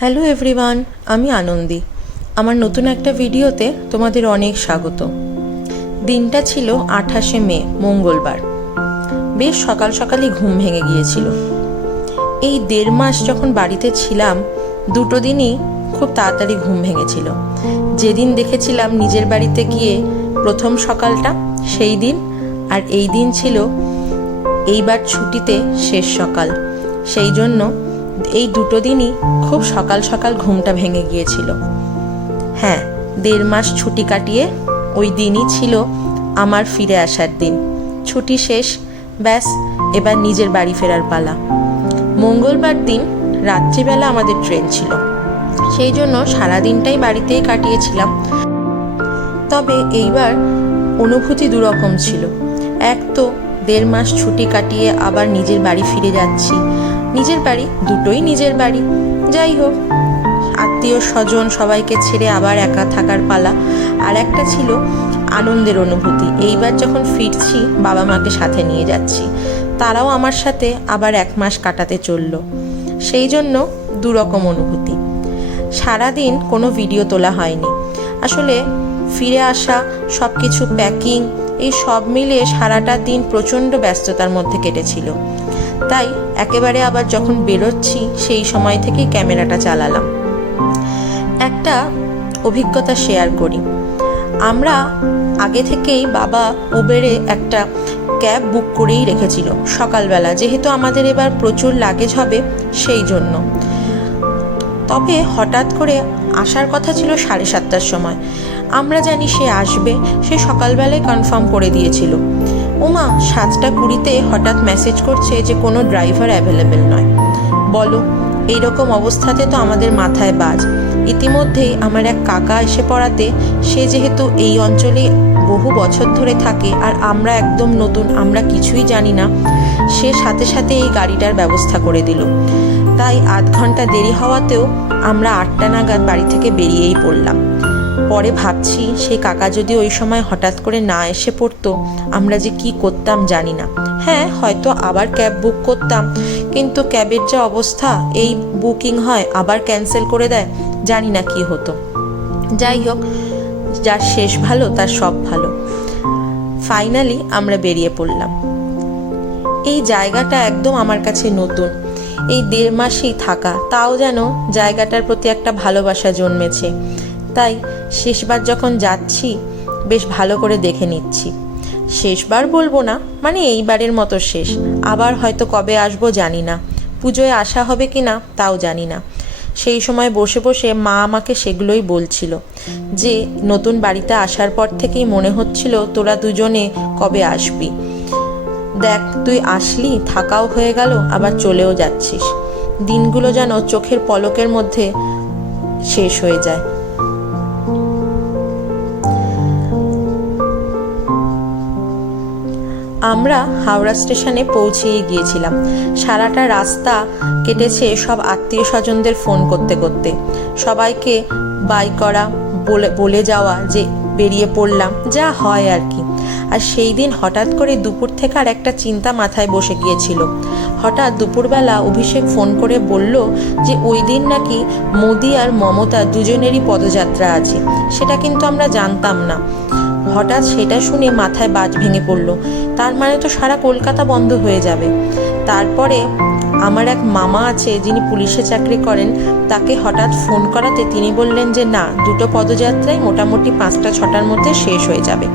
Hello everyone, আমি আনন্দী। আমার নতুন একটা ভিডিওতে তোমাদের অনেক স্বাগত। দিনটা ছিল 28শে মে, মঙ্গলবার। বেশ সকাল সকালই ঘুম ভেঙে গিয়েছিল। এই 1.5 মাস যখন বাড়িতে ছিলাম, দুটো দিনই খুব তাড়াতাড়ি ঘুম ভেঙেছিল। যেদিন দেখেছিলাম নিজের বাড়িতে গিয়ে প্রথম সকালটা, সেই দিন, আর এই দিন ছিল এইবার ছুটিতে শেষ সকাল। সেই জন্য এই দুটো দিনই খুব সকাল সকাল ঘুমটা ভেঙে গিয়েছিল। হ্যাঁ, 1.5 মাস ছুটি কাটিয়ে ওই দিনই ছিল আমার ফিরে আসার দিন। ছুটি শেষ, ব্যাস এবার নিজের বাড়ি ফেরার পালা। মঙ্গলবার দিন রাত্রিবেলা আমাদের ট্রেন ছিল, সেই জন্য সারাদিনটাই বাড়িতেই কাটিয়েছিলাম। তবে এইবার অনুভূতি দুরকম ছিল। এক তো 1.5 মাস ছুটি কাটিয়ে আবার নিজের বাড়ি ফিরে যাচ্ছি। নিজের বাড়ি, দুটোই নিজের বাড়ি। যাই হোক, আত্মীয় স্বজন সবাইকে ছেড়ে আবার একা থাকার পালা। আর একটা ছিল আনন্দের অনুভূতি। এইবার যখন ফিরছি, বাবা মাকে সাথে নিয়ে যাচ্ছি, তারাও আমার সাথে আবার 1 মাস কাটাতে চলল। সেই জন্য দুরকম অনুভূতি। সারাদিন কোনো ভিডিও তোলা হয়নি। আসলে ফিরে আসা, সব কিছু প্যাকিং, এই সব মিলিয়ে সারাটা দিন প্রচণ্ড ব্যস্ততার মধ্যে কেটেছিল। তাই একেবারে আবার যখন বেরোচ্ছি, সেই সময় থেকেই ক্যামেরাটা চালালাম। একটা অভিজ্ঞতা শেয়ার করি। আমরা আগে থেকেই বাবা উবেরে একটা ক্যাব বুক করেই রেখেছিল সকালবেলা, যেহেতু আমাদের এবার প্রচুর লাগেজ হবে সেই জন্য। তবে হঠাৎ করে আসার কথা ছিল 7:30টার সময়। আমরা জানি সে আসবে, সে সকালবেলায় কনফার্ম করে দিয়েছিল। ওমা, 7:20-তে হঠাৎ মেসেজ করছে যে কোনো ড্রাইভার অ্যাভেলেবেল নয়। বলো, এইরকম অবস্থাতে তো আমাদের মাথায় বাজ। ইতিমধ্যেই আমার এক কাকা এসে পড়াতে, সে যেহেতু এই অঞ্চলে বহু বছর ধরে থাকে আর আমরা একদম নতুন, আমরা কিছুই জানি না, সে সাথে সাথে এই গাড়িটার ব্যবস্থা করে দিল। তাই আধ ঘন্টা দেরি হওয়াতেও আমরা 8টা নাগাদ বাড়ি থেকে বেরিয়েই পড়লাম। পরে ভাবছি, সেই কাকা যদি ওই সময় হঠাৎ করে না এসে পড়তো, আমরা যে কি করতাম জানি না। হ্যাঁ, হয়তো আবার ক্যাব বুক করতাম, কিন্তু ক্যাবের যা অবস্থা, এই বুকিং হয় আবার ক্যান্সেল করে দেয়, জানি না কি হতো। যাই হোক, যার শেষ ভালো তার সব ভালো। ফাইনালি আমরা বেরিয়ে পড়লাম। এই জায়গাটা একদম আমার কাছে নতুন। এই 1.5 মাসই থাকা, তাও যেন জায়গাটার প্রতি একটা ভালোবাসা জন্মেছে। তাই শেষবার যখন যাচ্ছি, বেশ ভালো করে দেখে নিচ্ছি। শেষবার বলবো না, মানে এইবারের মতো শেষ। আবার হয়তো কবে আসবো জানি না, পুজোয় আসা হবে কি না তাও জানি না। সেই সময় বসে বসে মা আমাকে সেগুলোই বলছিল যে নতুন বাড়িতে আসার পর থেকেই মনে হচ্ছিল তোরা দুজনে কবে আসবি। দেখ, তুই আসলি, থাকাও হয়ে গেল, আবার চলেও যাচ্ছিস। দিনগুলো যেন চোখের পলকের মধ্যে শেষ হয়ে যায়। আমরা হাওড়া স্টেশনে পৌঁছেই গিয়েছিলাম। সারাটা রাস্তা কেটেছে সব আত্মীয় স্বজনদের ফোন করতে করতে, সবাইকে বাই করা, বলে যাওয়া যে বেরিয়ে পড়লাম, যা হয় আর কি। আর সেই দিন হঠাৎ করে দুপুর থেকে আর একটা চিন্তা মাথায় বসে গিয়েছিল। হঠাৎ দুপুরবেলা অভিষেক ফোন করে বলল যে ওই দিন নাকি মোদি আর মমতা দুজনেরই পদযাত্রা আছে। সেটা কিন্তু আমরা জানতাম না। হঠাৎ সেটা শুনে মাথায় বাজ ভেঙে পড়ল। তার মানে তো সারা কলকাতা বন্ধ হয়ে যাবে। তারপরে আমার এক মামা আছে, যিনি পুলিশে চাকরি করেন, তাকে হঠাৎ ফোন করাতে তিনি বললেন যে না, দুটো পদযাত্রায় মোটামুটি 5টা-6টার মধ্যে শেষ হয়ে যাবে।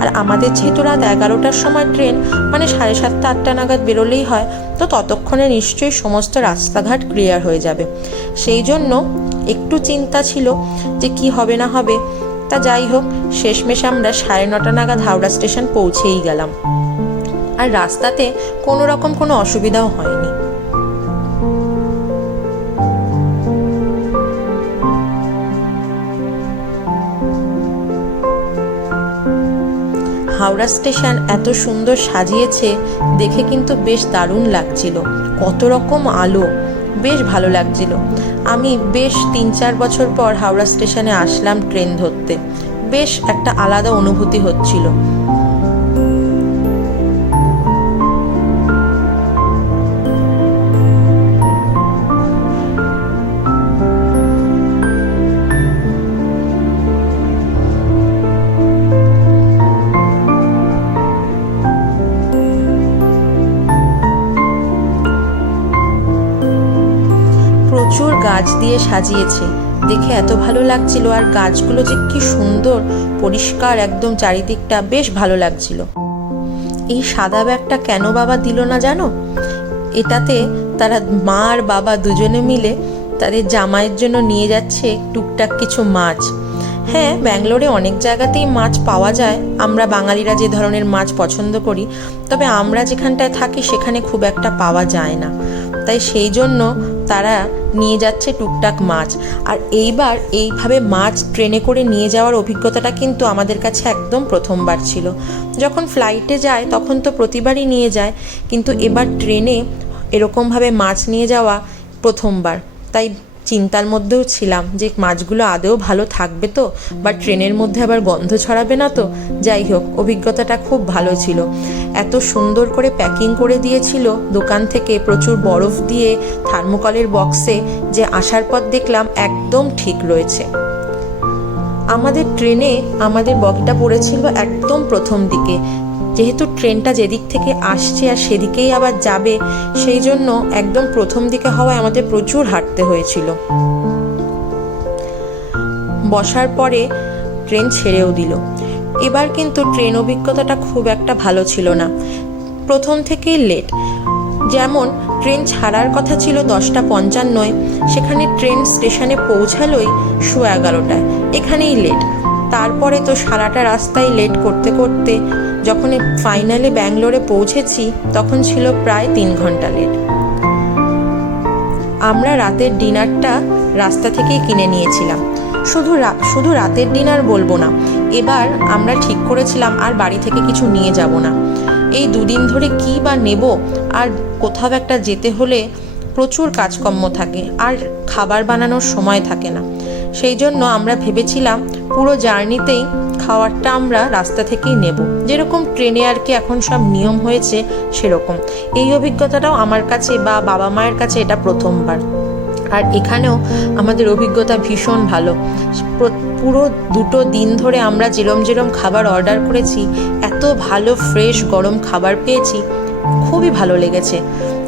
আর আমাদের যেহেতু রাত 11টার সময় ট্রেন, মানে 7:30-8টা নাগাদ বেরোলেই হয়, তো ততক্ষণে নিশ্চয়ই সমস্ত রাস্তাঘাট ক্লিয়ার হয়ে যাবে। সেই জন্য একটু চিন্তা ছিল যে কি হবে না হবে। তা যাই হোক, শেষমেশ আমরা 9:30 নাগাদ হাওড়া স্টেশন পৌঁছেই গেলাম। আর রাস্তাতে কোনো রকম কোনো অসুবিধাও হয়নি। হাওড়া স্টেশন এত সুন্দর সাজিয়েছে, দেখে কিন্তু বেশ দারুণ লাগছিল। কত রকম আলো, বেশ ভালো লাগছিল। আমি বেশ 3-4 বছর পর হাওড়া স্টেশনে আসলাম ট্রেন ধরতে। বেশ একটা আলাদা অনুভূতি হচ্ছিল। প্রচুর গাছ দিয়ে সাজিয়েছে, দেখে এত ভালো লাগছিল। আর গাছগুলো যে কি সুন্দর পরিষ্কার, একদম চারিদিকটা বেশ ভালো লাগছিল। এই সাদা ব্যাগটা কেন বাবা দিল না জানো? এটাতে তারা মা আর বাবা দুজনে মিলে তাদের জামাইয়ের জন্য নিয়ে যাচ্ছে টুকটাক কিছু মাছ। হ্যাঁ, ব্যাঙ্গালোরে অনেক জায়গাতেই মাছ পাওয়া যায়, আমরা বাঙালিরা যে ধরনের মাছ পছন্দ করি, তবে আমরা যেখানটায় থাকি সেখানে খুব একটা পাওয়া যায় না। তাই সেই জন্য তারা নিয়ে যাচ্ছে টুকটাক মাছ। আর এইবার এইভাবে মাছ ট্রেনে করে নিয়ে যাওয়ার অভিজ্ঞতাটা কিন্তু আমাদের কাছে একদম প্রথমবার ছিল। যখন ফ্লাইটে যায় তখন তো প্রতিবারই নিয়ে যায়, কিন্তু এবার ট্রেনে এরকমভাবে মাছ নিয়ে যাওয়া প্রথমবার। তাই চিন্তার মধ্যেও ছিলাম যে মাছগুলো আদৌ ভালো থাকবে তো, বা ট্রেনের মধ্যে আবার গন্ধ ছড়াবে না তো। যাই হোক, অভিজ্ঞতাটা খুব ভালো ছিল। এত সুন্দর করে প্যাকিং করে দিয়েছিল দোকান থেকে, প্রচুর বরফ দিয়ে থার্মোকলের বক্সে, যে আসার পর দেখলাম একদম ঠিক রয়েছে। আমাদের ট্রেনে আমাদের বগিটা পড়েছিল একদম প্রথম দিকে। যেহেতু ট্রেনটা যেদিক থেকে আসছে আর সেদিকেই আবার যাবে, সেই জন্য একদম প্রথম দিকে হওয়ায় আমাদের প্রচুর হাঁটতে হয়েছিল। বসার পরে ট্রেন ছেড়েও দিল। এবার কিন্তু ট্রেন অভিজ্ঞতাটা খুব একটা ভালো ছিল না, প্রথম থেকেই লেট। যেমন ট্রেন ছাড়ার কথা ছিল 10:55, সেখানে ট্রেন স্টেশনে পৌঁছালোই 11:30, এখানেই লেট। তারপরে তো সারাটা রাস্তায় লেট করতে করতে যখন ফাইনালে ব্যাঙ্গালোরে পৌঁছেছি তখন ছিল প্রায় 3 ঘন্টা লেট। আমরা রাতের ডিনারটা রাস্তা থেকেই কিনে নিয়েছিলাম। শুধু রাতের ডিনার বলবো না, এবার আমরা ঠিক করেছিলাম আর বাড়ি থেকে কিছু নিয়ে যাব না। এই 2 দিন ধরে কী বা নেব, আর কোথাও একটা যেতে হলে প্রচুর কাজকর্ম থাকে আর খাবার বানানোর সময় থাকে না। সেই জন্য আমরা ভেবেছিলাম পুরো জার্নিতেই খাবারটা আমরা রাস্তা থেকেই নেব, যেরকম ট্রেনে আর কি এখন সব নিয়ম হয়েছে সেরকম। এই অভিজ্ঞতাটাও আমার কাছে বা বাবা মায়ের কাছে এটা প্রথমবার। আর এখানেও আমাদের অভিজ্ঞতা ভীষণ ভালো। পুরো 2 দিন ধরে আমরা যেরম খাবার অর্ডার করেছি, এত ভালো ফ্রেশ গরম খাবার পেয়েছি, খুবই ভালো লেগেছে।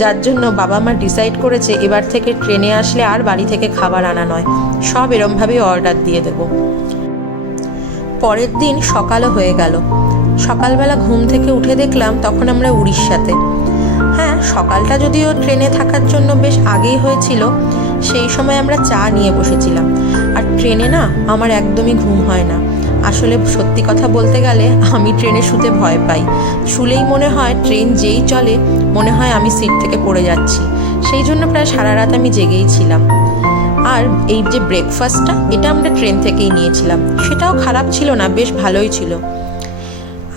যার জন্য বাবা মা ডিসাইড করেছে এবার থেকে ট্রেনে আসলে আর বাড়ি থেকে খাবার আনা নয়, সব এরমভাবেই অর্ডার দিয়ে দেব। পরের দিন সকালও হয়ে গেল। সকালবেলা ঘুম থেকে উঠে দেখলাম তখন আমরা উড়িষ্যাতে। হ্যাঁ, সকালটা যদিও ট্রেনে থাকার জন্য বেশ আগেই হয়েছিল, সেই সময় আমরা চা নিয়ে বসেছিলাম। আর ট্রেনে না আমার একদমই ঘুম হয় না। আসলে সত্যি কথা বলতে গেলে আমি ট্রেনে শুতে ভয় পাই। শুলেই মনে হয় ট্রেন যেই চলে মনে হয় আমি সিট থেকে পড়ে যাচ্ছি। সেই জন্য প্রায় সারা রাত আমি জেগেই ছিলাম। আর এই যে ব্রেকফাস্টটা, এটা আমরা ট্রেন থেকেই নিয়েছিলাম, সেটাও খারাপ ছিল না, বেশ ভালোই ছিল।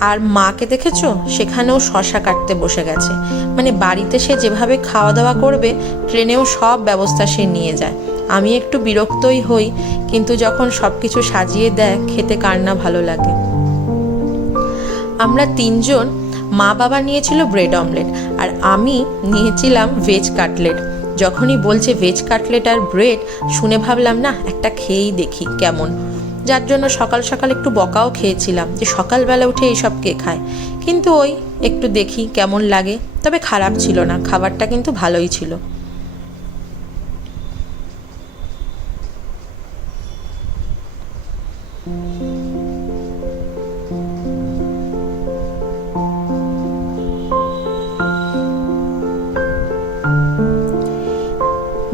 আর মাকে দেখেছো, সেখানেও শশা কাটতে বসে গেছে। মানে বাড়িতে সে যেভাবে খাওয়া দাওয়া করবে, ট্রেনেও সব ব্যবস্থা সে নিয়ে যায়। আমি একটু বিরক্তই হই, কিন্তু যখন সব কিছু সাজিয়ে দেয় খেতে কার না ভালো লাগে। আমরা 3 জন, মা বাবা নিয়েছিল ব্রেড অমলেট আর আমি নিয়েছিলাম ভেজ কাটলেট। যখনই বলছে ভেজ কাটলেট আর ব্রেড, শুনে ভাবলাম না একটা খেয়েই দেখি কেমন। যার জন্য সকাল সকাল একটু বকাও খেয়েছিলাম যে সকালবেলা উঠে এইসব কে খায়, কিন্তু ওই একটু দেখি কেমন লাগে। তবে খারাপ ছিল না, খাবারটা কিন্তু ভালোই ছিল।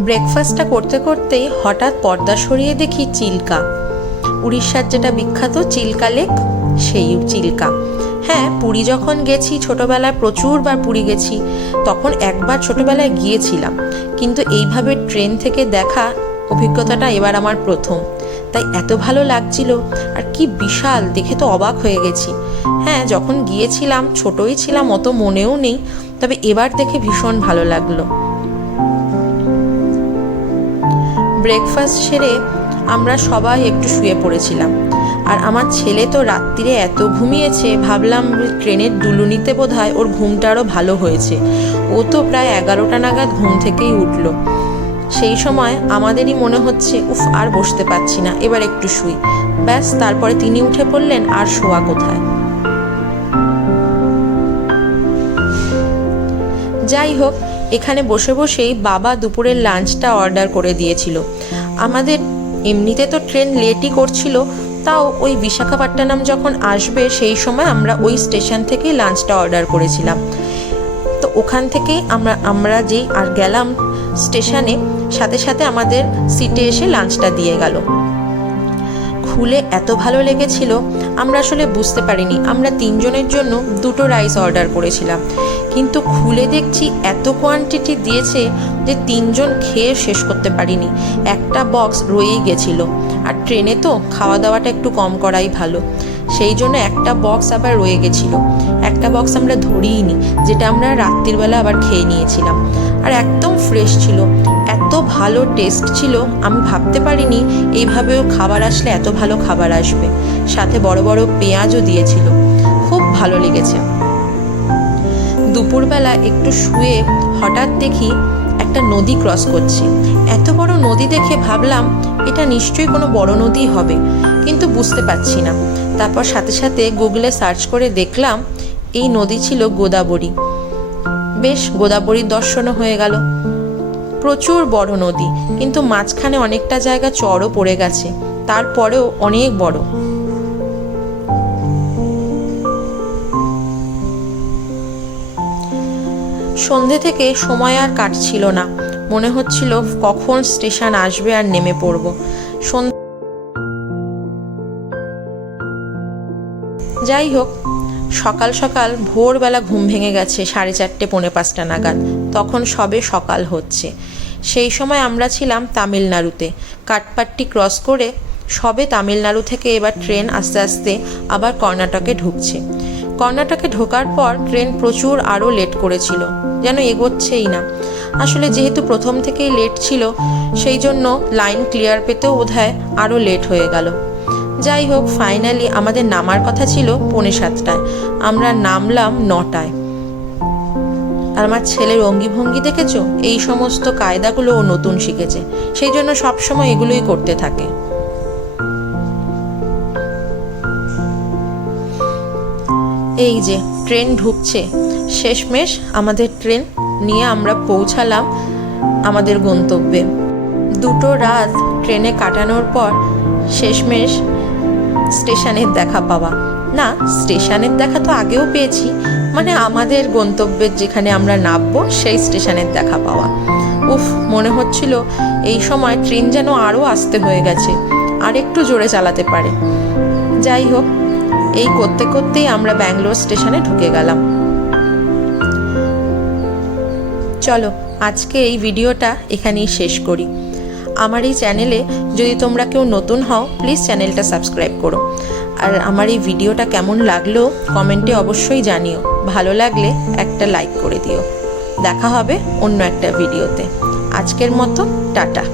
ব্রেকফাস্টটা করতে করতেই হঠাৎ পর্দা সরিয়ে দেখি চিল্কা। উড়িষ্যার যেটা বিখ্যাত চিল্কা লেক, সেই চিল্কা। হ্যাঁ, পুরী যখন গেছি ছোটোবেলায়, প্রচুরবার পুরী গেছি, তখন একবার ছোটোবেলায় গিয়েছিলাম, কিন্তু এইভাবে ট্রেন থেকে দেখা অভিজ্ঞতাটা এবার আমার প্রথম। তাই এত ভালো লাগছিল, আর কি বিশাল, দেখে তো অবাক হয়ে গেছি। হ্যাঁ, যখন গিয়েছিলাম ছোটই ছিলাম, অত মনেও নেই, তবে এবার দেখে ভীষণ ভালো লাগলো। ব্রেকফাস্ট সেরে আমরা সবাই একটু শুয়ে পড়েছিলাম। আর আমার ছেলে তো রাত্রিরে এত ঘুমিয়েছে, ভাবলাম ট্রেনের দুলুনিতে বোধহয় ওর ঘুমটা আরও ভালো হয়েছে। ও তো প্রায় 11টা নাগাদ ঘুম থেকেই উঠল। সেই সময় আমাদেরই মনে হচ্ছে উফ, আর বসতে পারছি না, এবার একটু শুই। ব্যাস, তারপরে তিনি উঠে পড়লেন, আর শোয়া কোথায়। যাই হোক, এখানে বসে বসেই বাবা দুপুরের লাঞ্চটা অর্ডার করে দিয়েছিল। আমাদের এমনিতে তো ট্রেন লেটই করছিল, তাও ওই বিশাখাপট্টনম যখন আসবে সেই সময় আমরা ওই স্টেশন থেকেই লাঞ্চটা অর্ডার করেছিলাম। তো ওখান থেকেই আমরা যেই আর গেলাম স্টেশনে, সাথে সাথে আমাদের সিটে এসে লাঞ্চটা দিয়ে গেল। খুলে এত ভালো লেগেছিল, আমরা আসলে বুঝতে পারিনি। আমরা 3 জনের জন্য 2টো রাইস অর্ডার করেছিলাম, কিন্তু খুলে দেখছি এত কোয়ান্টিটি দিয়েছে যে 3 জন খেয়ে শেষ করতে পারিনি। একটা বক্স রয়েই গেছিল, আর ট্রেনে তো খাওয়া দাওয়াটা একটু কম করাই ভালো, সেই জন্য একটা বক্স আবার রয়ে গেছিল। একটা বক্স আমরা ধরিইনি, যেটা আমরা রাত্রিবেলা আবার খেয়ে নিয়েছিলাম। আর একদম ফ্রেশ ছিল, এত ভালো টেস্ট ছিল, আমি ভাবতে পারিনি এইভাবেও খাবার আসলে এত ভালো খাবার আসবে। সাথে বড় বড় পেঁয়াজও দিয়েছিল, খুব ভালো লেগেছে। দুপুরবেলা একটু শুয়ে হঠাৎ দেখি একটা নদী ক্রস করছে। এত বড় নদী দেখে ভাবলাম এটা নিশ্চয়ই কোনো বড় নদী হবে, কিন্তু বুঝতে পারছি না। তারপর সাথে সাথে গুগলে সার্চ করে দেখলাম এই নদী ছিল গোদাবরী। বেশ, গোদাবরীর দর্শনও হয়ে গেল। প্রচুর বড় নদী, কিন্তু মাঝখানে অনেকটা জায়গা চড়ও পড়ে গেছে, তারপরেও অনেক বড়। সন্ধে থেকে সময় আর কাটছিল না, মনে হচ্ছিল কখন স্টেশন আসবে আর নেমে পড়ব। যাই হোক, সকাল সকাল ভোরবেলা ঘুম ভেঙে গেছে 4:30 পৌনে 5টা নাগাদ, তখন সবে সকাল হচ্ছে। সেই সময় আমরা ছিলাম তামিলনাড়ুতে। কাটপাট্টি ক্রস করে সবে তামিলনাড়ু থেকে এবার ট্রেন আস্তে আস্তে আবার কর্ণাটকে ঢুকছে। কর্ণাটকে ঢোকার পর ট্রেন প্রচুর আরও লেট করেছিল, যেন এগোচ্ছেই না। আসলে যেহেতু প্রথম থেকেই লেট ছিল, সেই জন্য লাইন ক্লিয়ার পেতেও বোধহয় আরও লেট হয়ে গেল। যাই হোক, ফাইনালি আমাদের নামার কথা ছিল 6:45টায়, আমরা নামলাম 9টায়। আর আমার ছেলের অঙ্গিভঙ্গি দেখেছো? এই সমস্ত কায়দাগুলো ও নতুন শিখেছে, সেই জন্য সবসময় এগুলোই করতে থাকে। এই যে ট্রেন ঢুকছে, শেষমেশ আমাদের ট্রেন নিয়ে আমরা পৌঁছালাম আমাদের গন্তব্যে। 2টো রাত ট্রেনে কাটানোর পর শেষমেশ স্টেশনের দেখা পাওয়া। না, স্টেশনের দেখা তো আগেও পেয়েছি, মানে আমাদের গন্তব্যের যেখানে আমরা নামবো সেই স্টেশনের দেখা পাওয়া। উফ, মনে হচ্ছিল এই সময় ট্রেন যেন আরও আস্তে হয়ে গেছে, আর একটু জোরে চালাতে পারে। যাই হোক, এই করতে করতেই আমরা ব্যাঙ্গালোর স্টেশনে ঢুকে গেলাম। চলো আজকে এই ভিডিওটা এখানেই শেষ করি। আমার এই চ্যানেলে যদি তোমরা কেউ নতুন হও, প্লিজ চ্যানেলটা সাবস্ক্রাইব করো। আর আমার এই ভিডিওটা কেমন লাগলো কমেন্টে অবশ্যই জানিও। ভালো লাগলে একটা লাইক করে দিও। দেখা হবে অন্য একটা ভিডিওতে। আজকের মতো টাটা।